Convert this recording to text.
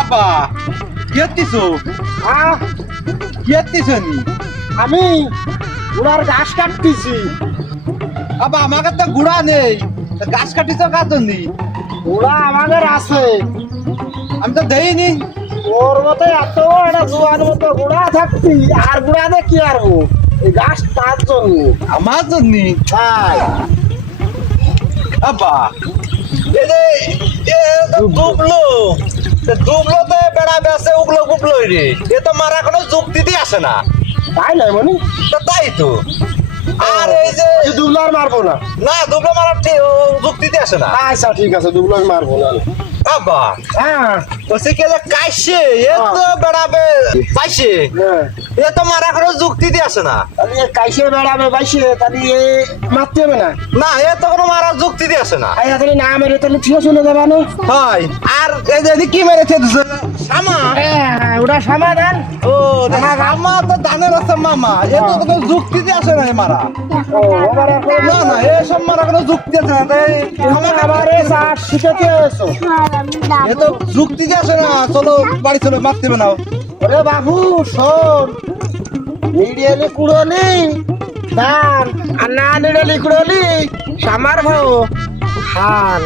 আব্বা কি হচ্ছিস? কি হচ্ছিস? আমি গুড়ার ঘাস কাটতেছি। আব্বা আমাকে তো গুড়া নেই, গাছ কাটিস কার জন্য? গুড়া আমাদের আছে, আমি তো দেইনি। ওর মতো এত একটা জোয়ার মতো গুড়া থাকতি, আর গুড়া দিয়ে কি আর এই গাছ তার জন্য। আমার জন্য? তাই আব্বা ডুবলো ডুবলো তো বেড়া বেসে উগলো গুবলো রে, এ তো মারা কোনো যুক্তিতে আসে না। তাই নয় মানে তো তাই তো। আর এই যে দুবলার মারবো না। না ডুবলো মারা যুক্তিতে আসে না। আচ্ছা ঠিক আছে, দুবলার মারবো না। আব্বা হ্যাঁ বলছি কেলে কাইছে এ তো বেড়াবে পাইছে, এ তো মারা কোনো যুক্তিতে আসে না। তাহলে কাইসে বেড়াবে বাইসে, তাহলে এ মারতে হবে না। না এ তো কোনো মারা যুক্তিতে আসে না। আই তাহলে না মেরে তাহলে ঠিক চলে যাবা না। হয় আর এই যে কি মেরেছে শামা? হ্যাঁ ওটা সমাধান। ও শামা তো ধানের আছে মামা, এ তো কোনো যুক্তিতে আসে না এ মারা। ও আবার এখন না না এসব মারা কোনো যুক্তি আছে না, তাই আবার এ চাষ শিখেতে এসো। এ তো যুক্তিতে আসে না। চলো বাড়ি চলো, মারতে হবে না। ওরে বাবু শোন, নিড়েলি কুড়লি ধান আর না নিড়েলি কুড়লি সামার ভাও ধান।